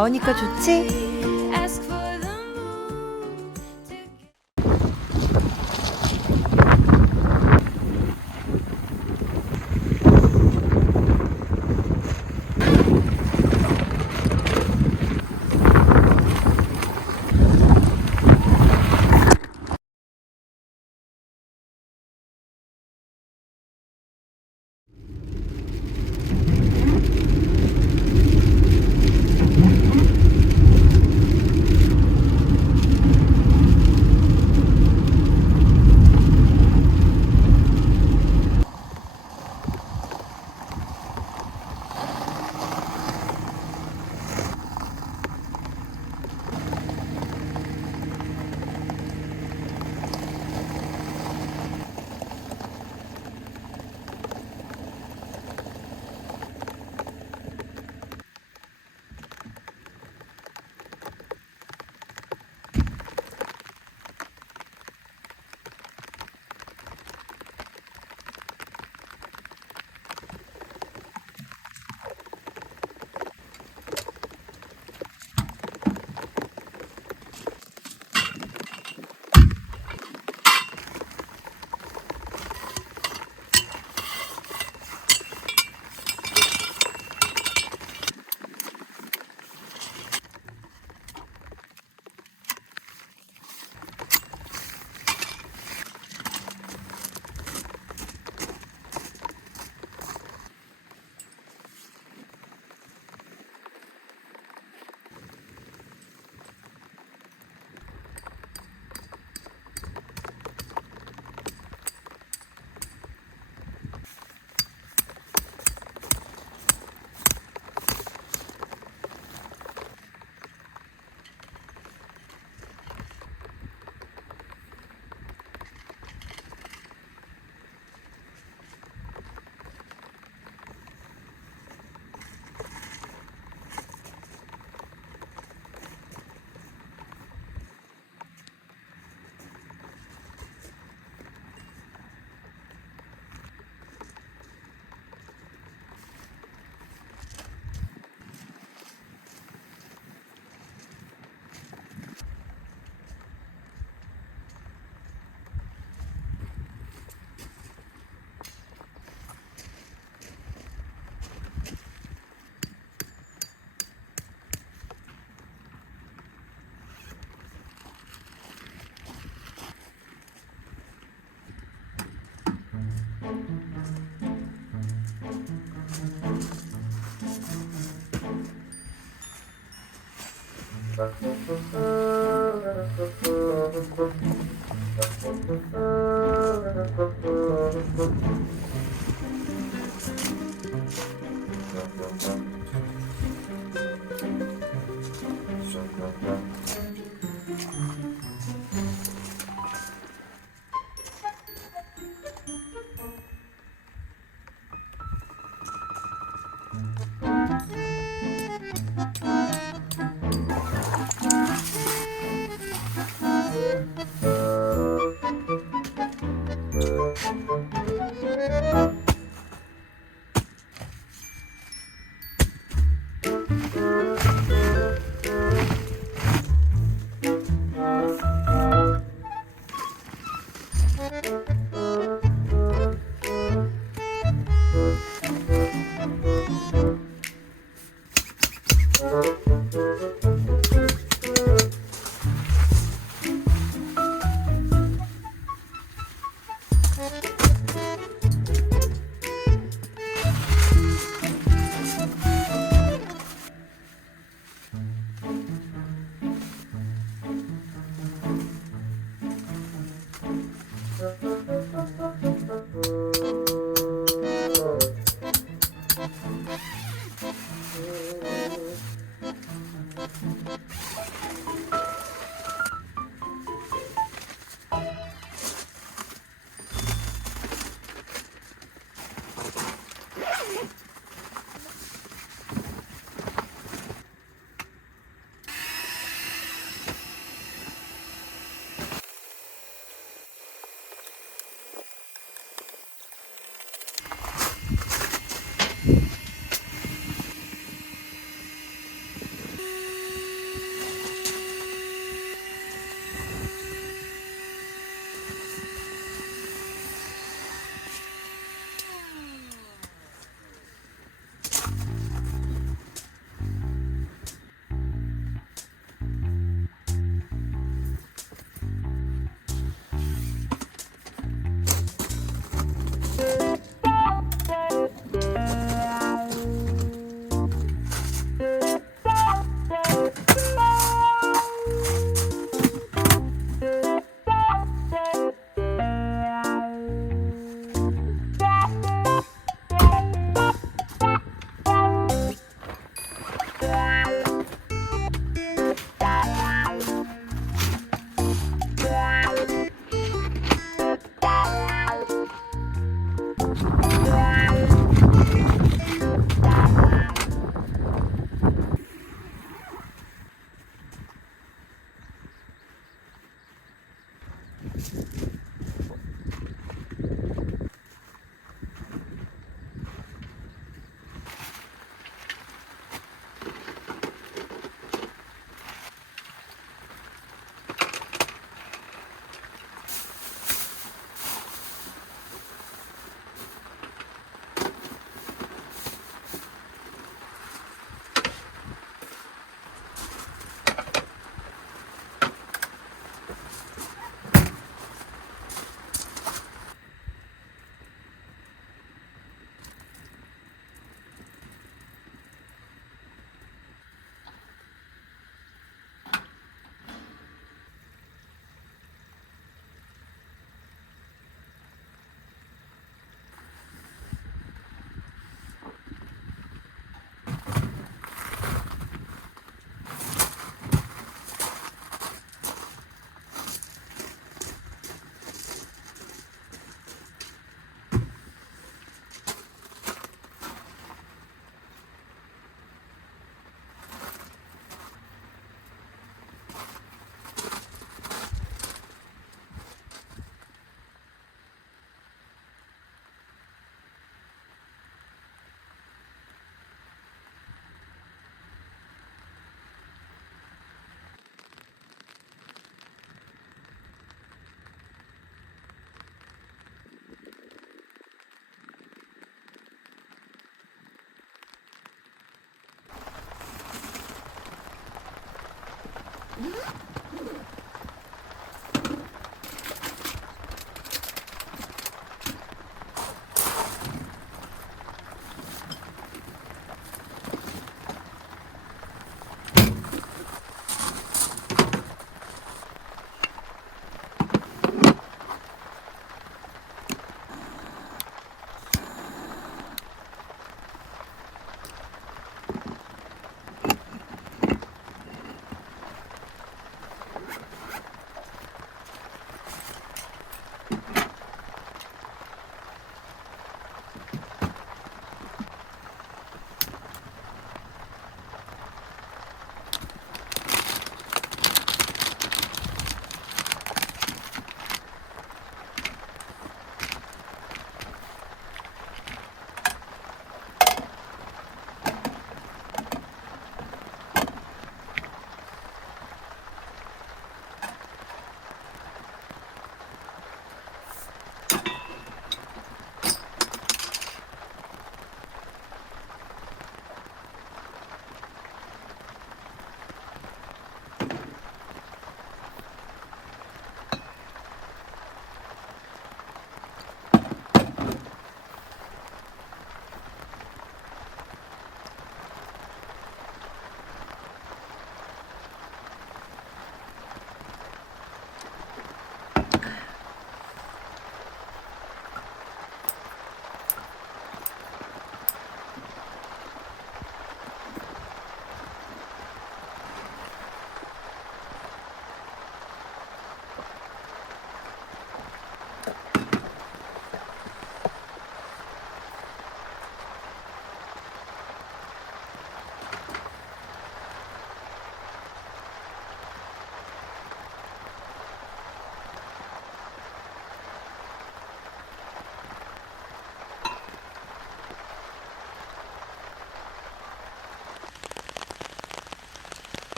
나오니까 좋지? Thank you.